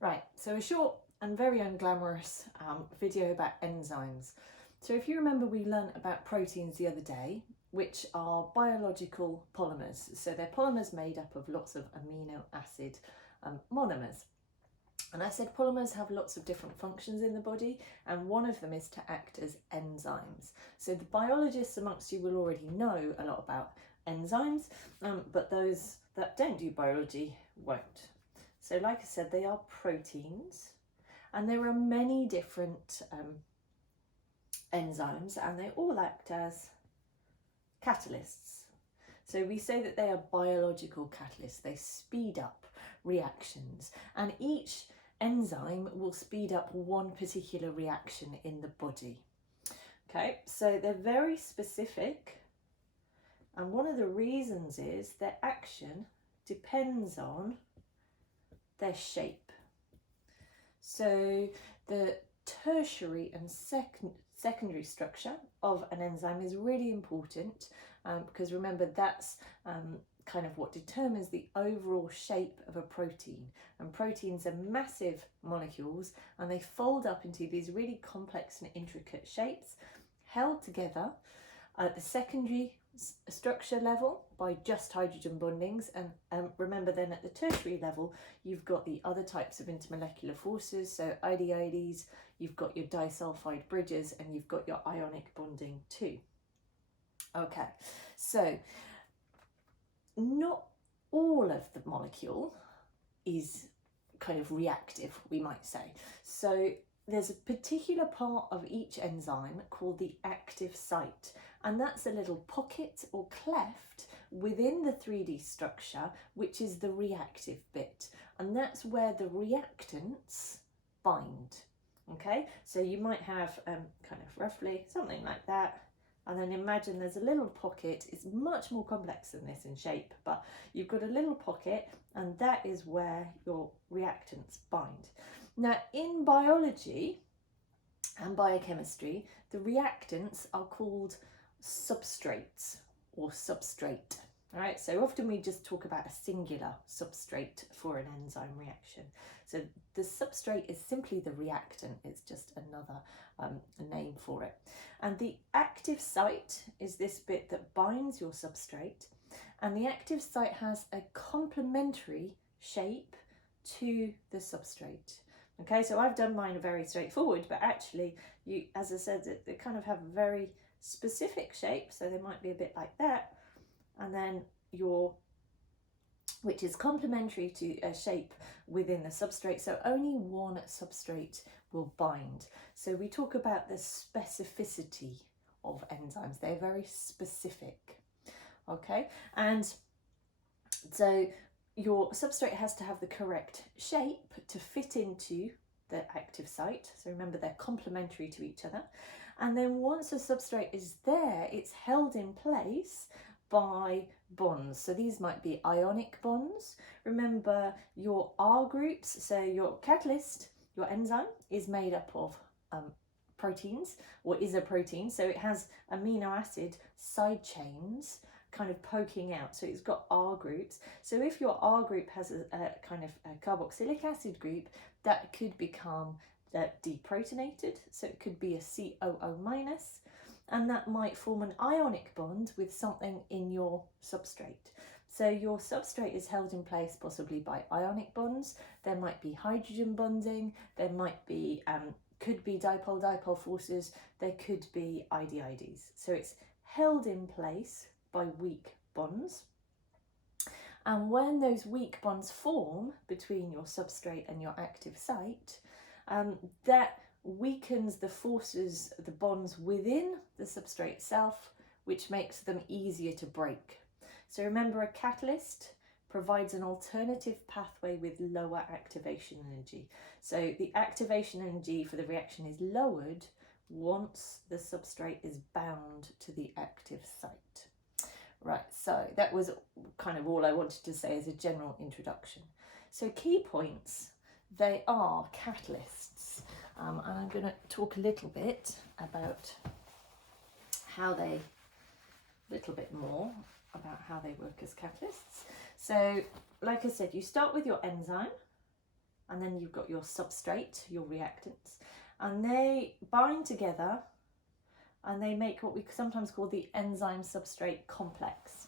Right, so a short and very unglamorous video about enzymes. So if you remember, we learnt about proteins the other day, which are biological polymers. So they're polymers made up of lots of amino acid monomers. And I said polymers have lots of different functions in the body, and one of them is to act as enzymes. So the biologists amongst you will already know a lot about enzymes, but those that don't do biology won't. So like I said, they are proteins, and there are many different enzymes, and they all act as catalysts. So we say that they are biological catalysts. They speed up reactions, and each enzyme will speed up one particular reaction in the body. Okay, so they're very specific, and one of the reasons is their action depends on their shape. So the tertiary and secondary structure of an enzyme is really important, because remember, that's kind of what determines the overall shape of a protein. And proteins are massive molecules, and they fold up into these really complex and intricate shapes, held together at the secondary structure level by just hydrogen bondings, and remember then at the tertiary level you've got the other types of intermolecular forces, so IDIDs, you've got your disulfide bridges, and you've got your ionic bonding too. Okay, so not all of the molecule is kind of reactive, we might say. So there's a particular part of each enzyme called the active site, and that's a little pocket or cleft within the 3D structure, which is the reactive bit, and that's where the reactants bind. Okay, so you might have kind of roughly something like that, and then imagine there's a little pocket. It's much more complex than this in shape, but you've got a little pocket, and that is where your reactants bind. Now, in biology and biochemistry, the reactants are called substrates or substrate. All right, so often we just talk about a singular substrate for an enzyme reaction. So the substrate is simply the reactant, it's just another name for it. And the active site is this bit that binds your substrate, and the active site has a complementary shape to the substrate. Okay, so I've done mine very straightforward, but actually, you, as I said, they kind of have a very specific shape, so they might be a bit like that, and then which is complementary to a shape within the substrate, so only one substrate will bind. So we talk about the specificity of enzymes. They're very specific, okay? And so your substrate has to have the correct shape to fit into the active site. So remember, they're complementary to each other. And then once a substrate is there, it's held in place by bonds. So these might be ionic bonds. Remember your R groups, so your catalyst, your enzyme, is made up of proteins, or is a protein, so it has amino acid side chains kind of poking out, so it's got R groups. So if your R group has a kind of a carboxylic acid group, that could become deprotonated, so it could be a COO minus, and that might form an ionic bond with something in your substrate. So your substrate is held in place possibly by ionic bonds. There might be hydrogen bonding, there might be could be dipole-dipole forces, there could be IDIDs. So it's held in place by weak bonds. And when those weak bonds form between your substrate and your active site, that weakens the forces, the bonds within the substrate itself, which makes them easier to break. So remember, a catalyst provides an alternative pathway with lower activation energy. So the activation energy for the reaction is lowered once the substrate is bound to the active site. Right, so that was kind of all I wanted to say as a general introduction. So key points, they are catalysts. And I'm going to talk a little bit about how they, more about how they work as catalysts. So, like I said, you start with your enzyme, and then you've got your substrate, your reactants, and they bind together and they make what we sometimes call the enzyme substrate complex.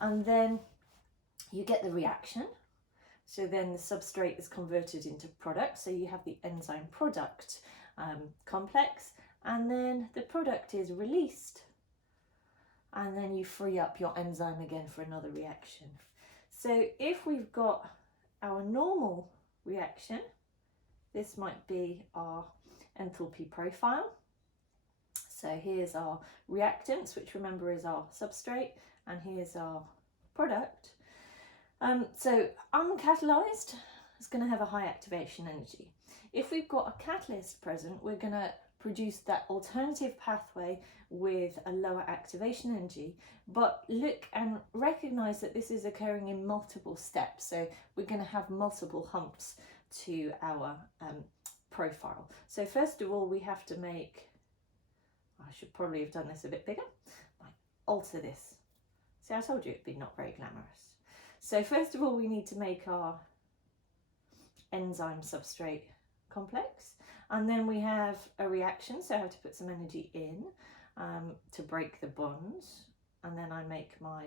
And then you get the reaction. So then the substrate is converted into product. So you have the enzyme product complex, and then the product is released. And then you free up your enzyme again for another reaction. So if we've got our normal reaction, this might be our enthalpy profile. So here's our reactants, which remember is our substrate, and here's our product. So uncatalyzed is going to have a high activation energy. If we've got a catalyst present, we're going to produce that alternative pathway with a lower activation energy. But look and recognize that this is occurring in multiple steps. So we're going to have multiple humps to our profile. So first of all, we have to make, I should probably have done this a bit bigger, alter this. See, I told you it'd be not very glamorous. So first of all, we need to make our enzyme substrate complex, and then we have a reaction, so I have to put some energy in to break the bonds, and then I make my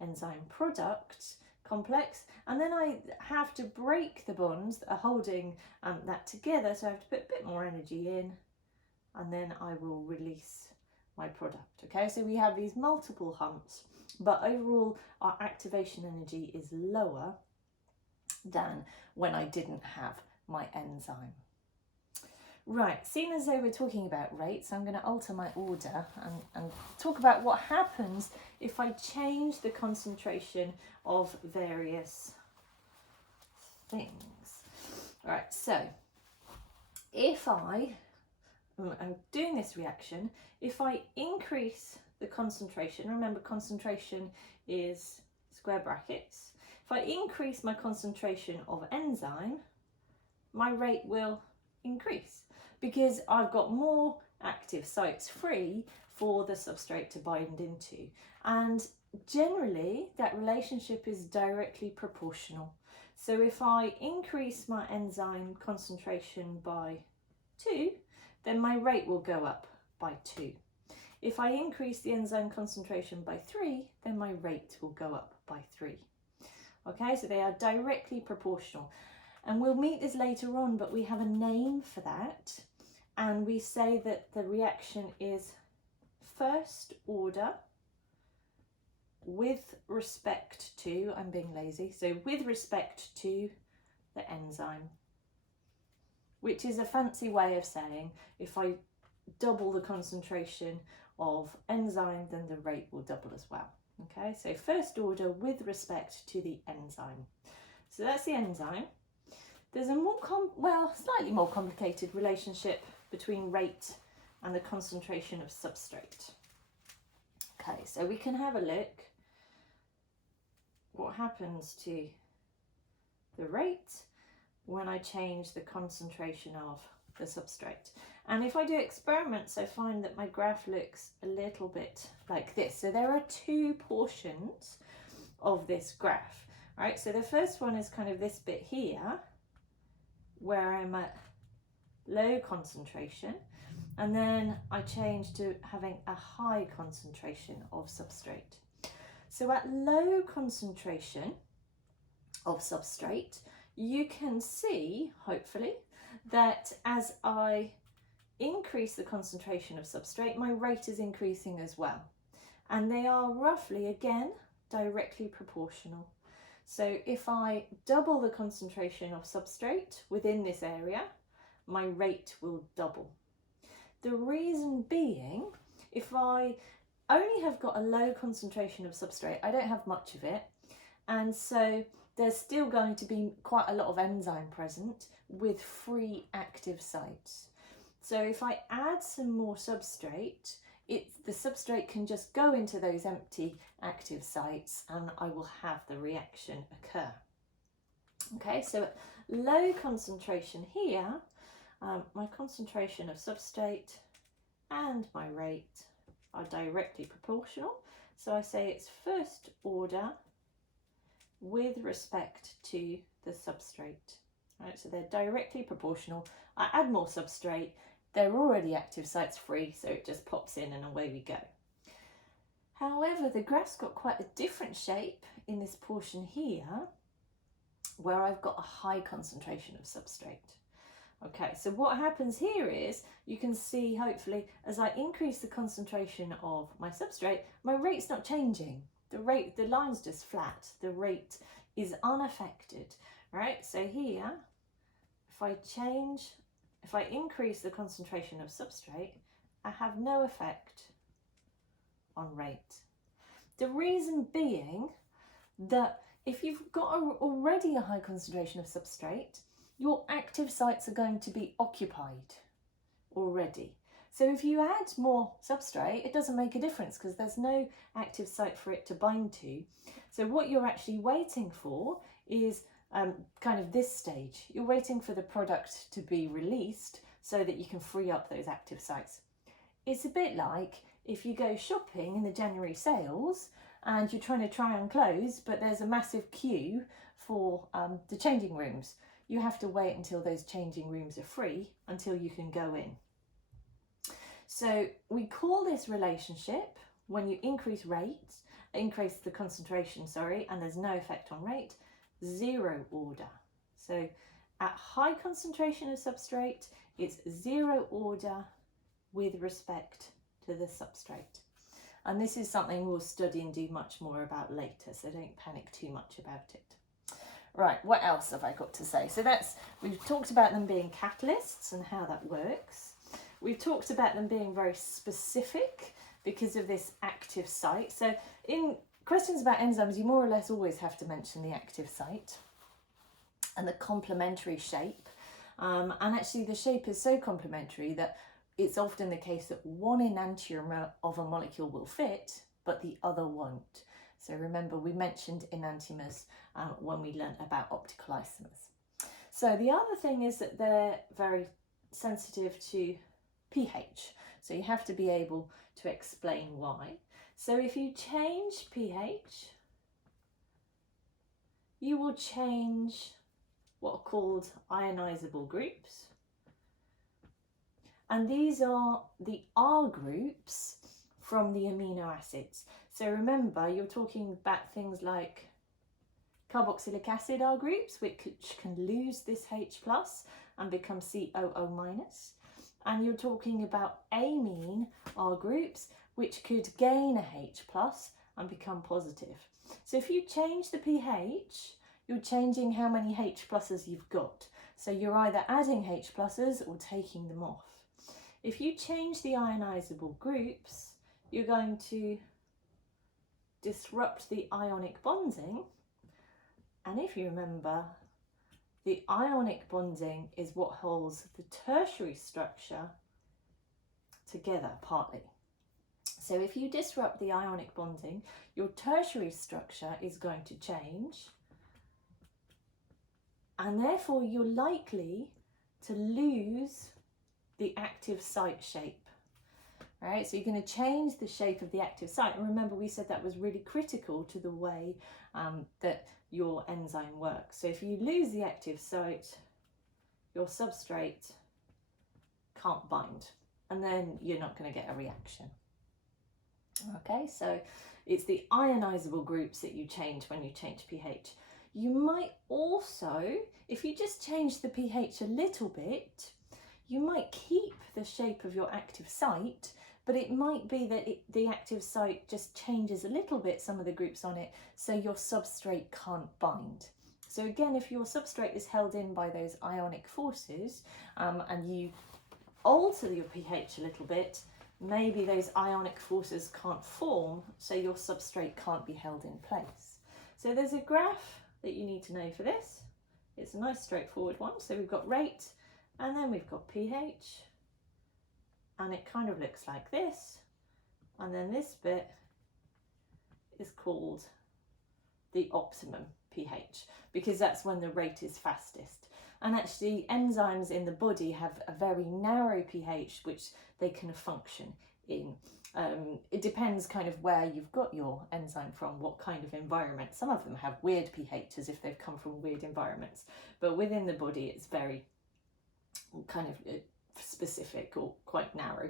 enzyme product complex, and then I have to break the bonds that are holding that together, so I have to put a bit more energy in, and then I will release my product. Okay, so we have these multiple humps, but overall our activation energy is lower than when I didn't have my enzyme. Right, seeing as though we're talking about rates, I'm going to alter my order and talk about what happens if I change the concentration of various things. Right, so if I'm doing this reaction, if I increase the concentration, remember concentration is square brackets, if I increase my concentration of enzyme, my rate will increase because I've got more active sites free for the substrate to bind into. And generally that relationship is directly proportional. So if I increase my enzyme concentration by 2, then my rate will go up by 2. If I increase the enzyme concentration by 3, then my rate will go up by 3. Okay, so they are directly proportional. And we'll meet this later on, but we have a name for that. And we say that the reaction is first order with respect to, I'm being lazy, so with respect to the enzyme, which is a fancy way of saying if I double the concentration of enzyme, then the rate will double as well. Okay, so first order with respect to the enzyme. So that's the enzyme. There's a slightly more complicated relationship between rate and the concentration of substrate. Okay, so we can have a look what happens to the rate when I change the concentration of the substrate. And if I do experiments, I find that my graph looks a little bit like this. So there are 2 portions of this graph, right? So the first one is kind of this bit here, where I'm at low concentration, and then I change to having a high concentration of substrate. So at low concentration of substrate, you can see, hopefully, that as I increase the concentration of substrate, my rate is increasing as well. And they are roughly, again, directly proportional. So if I double the concentration of substrate within this area, my rate will double. The reason being, if I only have got a low concentration of substrate, I don't have much of it, and so there's still going to be quite a lot of enzyme present with free active sites. So if I add some more substrate, the substrate can just go into those empty active sites and I will have the reaction occur. Okay, so at low concentration here, my concentration of substrate and my rate are directly proportional. So I say it's first order with respect to the substrate. right? So they're directly proportional. I add more substrate, they're already active sites free, so it just pops in and away we go. However, the graph's got quite a different shape in this portion here, where I've got a high concentration of substrate. Okay, so what happens here is, you can see hopefully as I increase the concentration of my substrate, my rate's not changing. The line's just flat, the rate is unaffected, right? So here, if I increase the concentration of substrate, I have no effect on rate. The reason being that if you've got already a high concentration of substrate, your active sites are going to be occupied already. So if you add more substrate, it doesn't make a difference because there's no active site for it to bind to. So what you're actually waiting for is kind of this stage. You're waiting for the product to be released so that you can free up those active sites. It's a bit like if you go shopping in the January sales and you're trying to try on clothes, but there's a massive queue for the changing rooms. You have to wait until those changing rooms are free until you can go in. So we call this relationship, when you increase the concentration, and there's no effect on rate, zero order. So at high concentration of substrate, it's zero order with respect to the substrate. And this is something we'll study and do much more about later, so don't panic too much about it. Right, what else have I got to say? So we've talked about them being catalysts and how that works. We've talked about them being very specific because of this active site. So in questions about enzymes, you more or less always have to mention the active site and the complementary shape. And actually the shape is so complementary that it's often the case that one enantiomer of a molecule will fit, but the other won't. So remember, we mentioned enantiomers when we learnt about optical isomers. So the other thing is that they're very sensitive to pH. So you have to be able to explain why. So if you change pH, you will change what are called ionizable groups. And these are the R groups from the amino acids. So remember, you're talking about things like carboxylic acid R groups, which can lose this H plus and become COO minus. And you're talking about amine R groups, which could gain a H plus and become positive. So if you change the pH, you're changing how many H pluses you've got. So you're either adding H pluses or taking them off. If you change the ionizable groups, you're going to disrupt the ionic bonding. And if you remember, the ionic bonding is what holds the tertiary structure together partly. So if you disrupt the ionic bonding, your tertiary structure is going to change, and therefore you're likely to lose the active site shape. Right, so you're going to change the shape of the active site. And remember, we said that was really critical to the way that your enzyme works. So if you lose the active site, your substrate can't bind, and then you're not going to get a reaction. Okay, so it's the ionizable groups that you change when you change pH. You might also, if you just change the pH a little bit, you might keep the shape of your active site, but it might be that the active site just changes a little bit, some of the groups on it, so your substrate can't bind. So again, if your substrate is held in by those ionic forces and you alter your pH a little bit, maybe those ionic forces can't form, so your substrate can't be held in place. So there's a graph that you need to know for this. It's a nice straightforward one. So we've got rate, and then we've got pH, and it kind of looks like this. And then this bit is called the optimum pH, because that's when the rate is fastest. And actually enzymes in the body have a very narrow pH which they can function in. It depends kind of where you've got your enzyme from, what kind of environment. Some of them have weird pHs if they've come from weird environments, but within the body it's very kind of specific or quite narrow,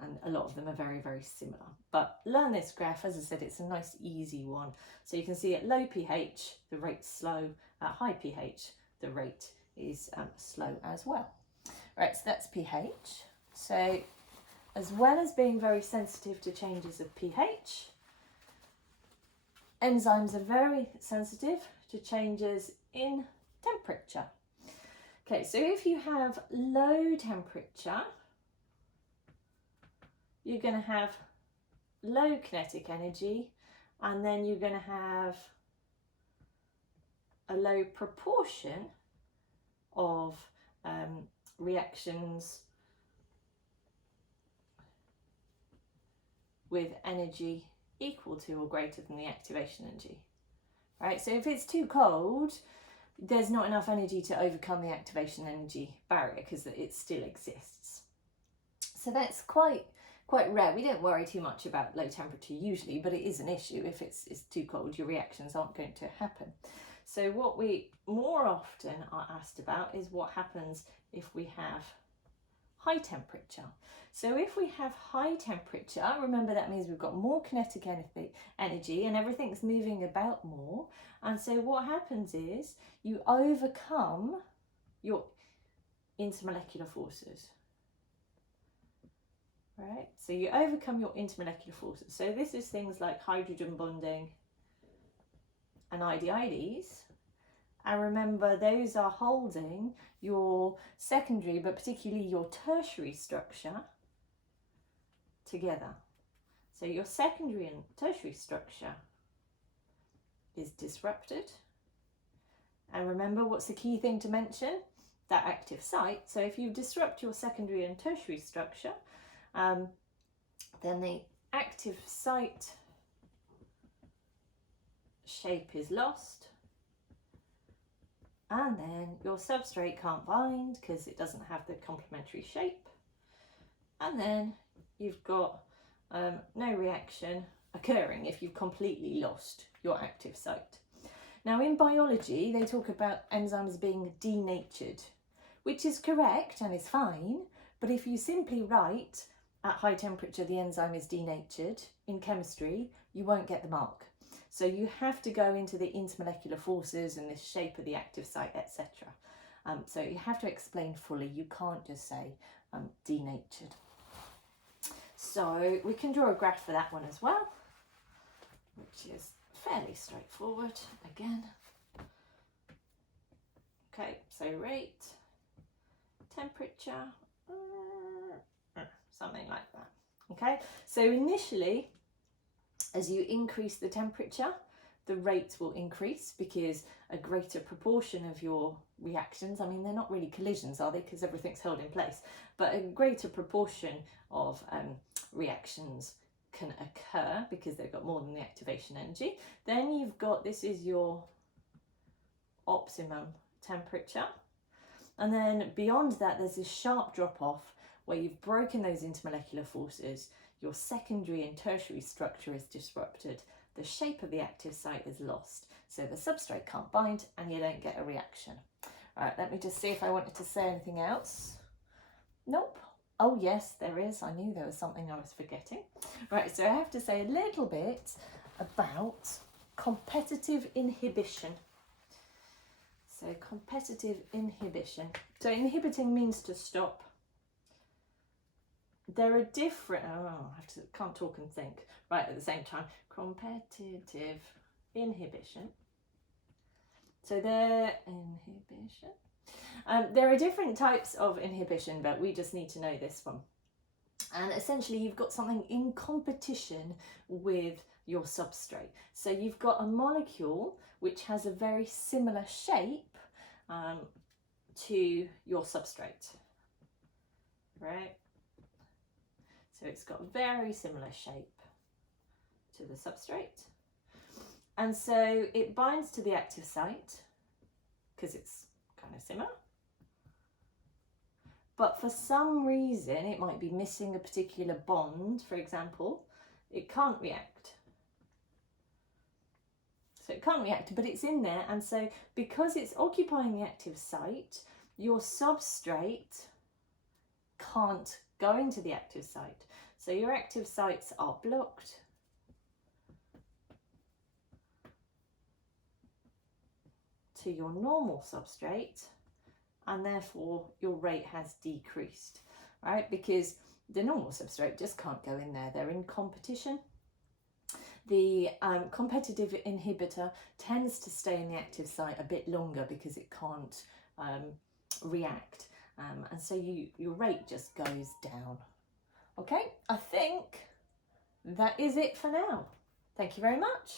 and a lot of them are very, very similar. But learn this graph. As I said, it's a nice easy one. So you can see at low pH the rate's slow, at high pH the rate is slow as well. Right, so that's pH. So as well as being very sensitive to changes of pH, enzymes are very sensitive to changes in temperature. Okay, so if you have low temperature, you're going to have low kinetic energy, and then you're going to have a low proportion of reactions with energy equal to or greater than the activation energy. Right, so if it's too cold, there's not enough energy to overcome the activation energy barrier because it still exists. So that's quite rare. We don't worry too much about low temperature usually, but it is an issue. If it's too cold, your reactions aren't going to happen. So what we more often are asked about is what happens if we have high temperature. So if we have high temperature, remember that means we've got more kinetic energy and everything's moving about more. And so what happens is you overcome your intermolecular forces. Right? So you overcome your intermolecular forces. So this is things like hydrogen bonding and IDIDs. And remember, those are holding your secondary, but particularly your tertiary structure together. So your secondary and tertiary structure is disrupted. And remember, what's the key thing to mention? That active site. So if you disrupt your secondary and tertiary structure, then the active site shape is lost, and then your substrate can't bind because it doesn't have the complementary shape, and then you've got no reaction occurring if you've completely lost your active site. Now in biology they talk about enzymes being denatured, which is correct and is fine, but if you simply write at high temperature the enzyme is denatured, in chemistry you won't get the mark. So you have to go into the intermolecular forces and the shape of the active site, etc. So you have to explain fully. You can't just say denatured. So we can draw a graph for that one as well, which is fairly straightforward again. Okay, so rate, temperature, something like that. Okay, so initially, as you increase the temperature, the rate will increase because a greater proportion of your reactions, I mean, they're not really collisions, are they? Because everything's held in place, but a greater proportion of reactions can occur because they've got more than the activation energy. Then you've got, this is your optimum temperature. And then beyond that, there's this sharp drop off where you've broken those intermolecular forces, your secondary and tertiary structure is disrupted, the shape of the active site is lost, so the substrate can't bind and you don't get a reaction. All right, let me just see if I wanted to say anything else. Nope. Oh yes, there is. I knew there was something I was forgetting. Right, so I have to say a little bit about competitive inhibition. So competitive inhibition. So inhibiting means to stop. There are different, can't talk and think right at the same time. Competitive inhibition. So there are different types of inhibition, but we just need to know this one. And essentially you've got something in competition with your substrate. So you've got a molecule which has a very similar shape to your substrate, right? So it's got a very similar shape to the substrate. And so it binds to the active site because it's kind of similar. but for some reason it might be missing a particular bond, for example, it can't react. So it can't react, but it's in there, and so because it's occupying the active site, your substrate can't go into the active site. So your active sites are blocked. To your normal substrate, and therefore your rate has decreased, right? Because the normal substrate just can't go in there, they're in competition. The competitive inhibitor tends to stay in the active site a bit longer because it can't react, and so your rate just goes down. Okay, I think that is it for now. Thank you very much.